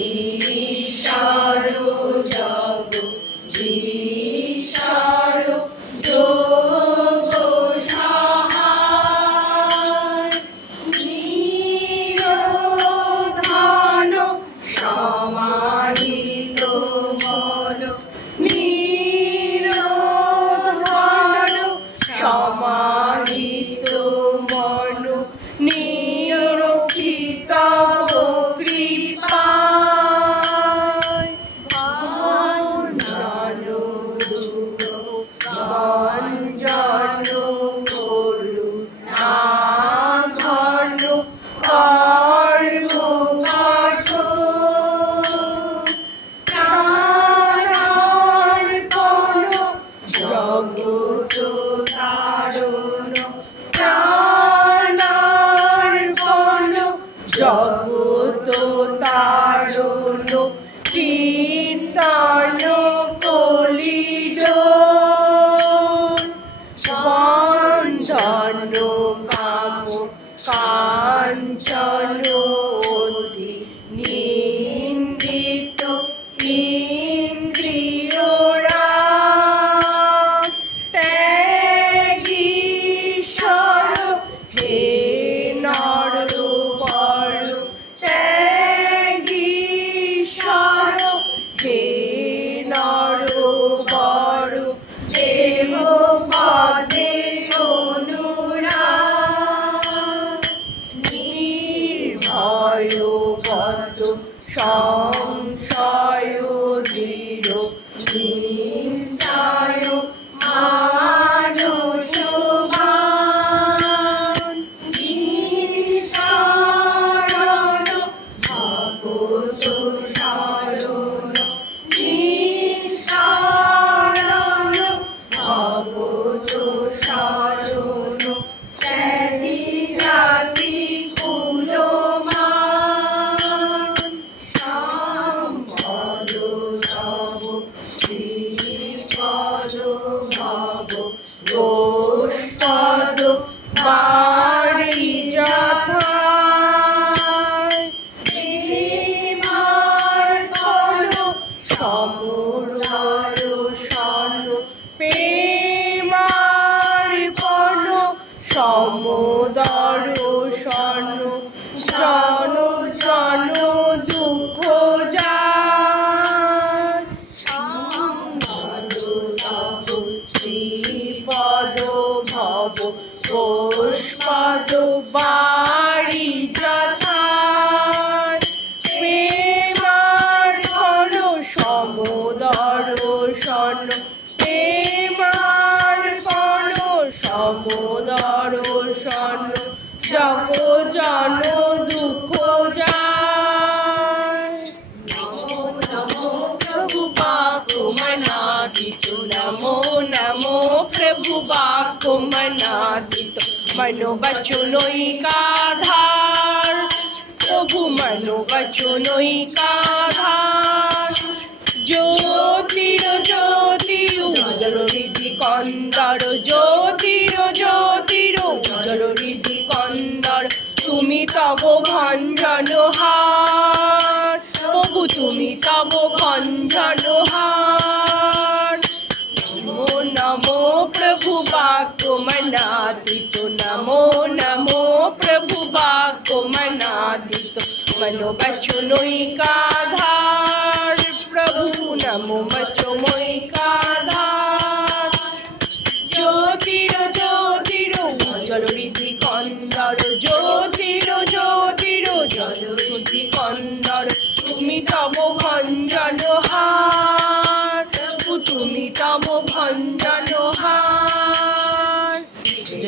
ঈশ্বর জগ ঈশ্বর যোগ সহায় নিরোধন সমাহিত মন নিরোধন সমাহিত মন নিরক্ষিত কৃপায় ভঞ্জন ভঞ্জন করুণা ঘন কর্ম প্রাণার্পণ জগৎ তারণ প্রাণার্পণ জগৎ তারণ চিন্তন কলিজ বন্ধন কাম কাঞ্চন অতি নিন্দিত ইন্দ্রিয়রা ত্যাগীশ্বর হে নরবর ত্যাগীশ্বর হে নরবর দেহ পদে অনুরাগ নির্ভয় বদ সংশয় দৃঢ় নিশ্চয় মানসবান নিঃশরণ ভগত শরণ নিঃশরণ ভগত শরণ ত্যাগী জাতি কুলমান সম্পদ সব শ্রীপদ ভব গোষ্পদ বাড়ি যথায় প্রেমার্পণ সমদর্শন প্রেমার্পণ সমদর্শন জন জন দুঃখ যায় সম্পদ তব শ্রীপদ ভব গোষ্পদ বাড়ি যথায় প্রেমার্পণ সমদর্শন প্রেমার্পণ সমদর্শন জগ জন দুঃখ যায় নমো নমো প্রভু বাকুমনাদিত নমো নমো প্রভু বাকুমনাদিত মনো বচনৈকাধার প্রভু মনো বচনৈকাধার জ্যোতির জ্যোতি উজ্জ্বল হৃদি কন্দর জ্যোতির জ্যোতির উজ্জ্বল হৃদি কন্দর তুমি তব ভঞ্জন হার প্রভু তুমি তব ভঞ্জন হার নমো নমো প্রভু বাকুমনাদিত নমো নমো প্রভু বাকুমনাদিত মনো বচনৈকাধার প্রভু নমো বচনৈকাধার জ্যোতির জ্যোতির উজ্জ্বল হৃদি কন্দর জ্যোতির জ্যোতির উজ্জ্বল হৃদি কন্দর তুমি তব ভঞ্জন হার প্রভু তুমি তব ভঞ্জন হার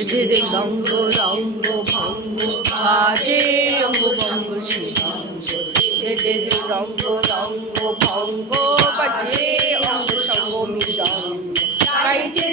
ধীরে রঙ্গ রঙ্গ ভঙ্গ বাজে অঙ্গ ভঙ্গ শিবঙ্গ ধীরে রঙ্গ রঙ্গ ভঙ্গ বাজে অঙ্গ সঙ্গ মৃদঙ্গ গাইছে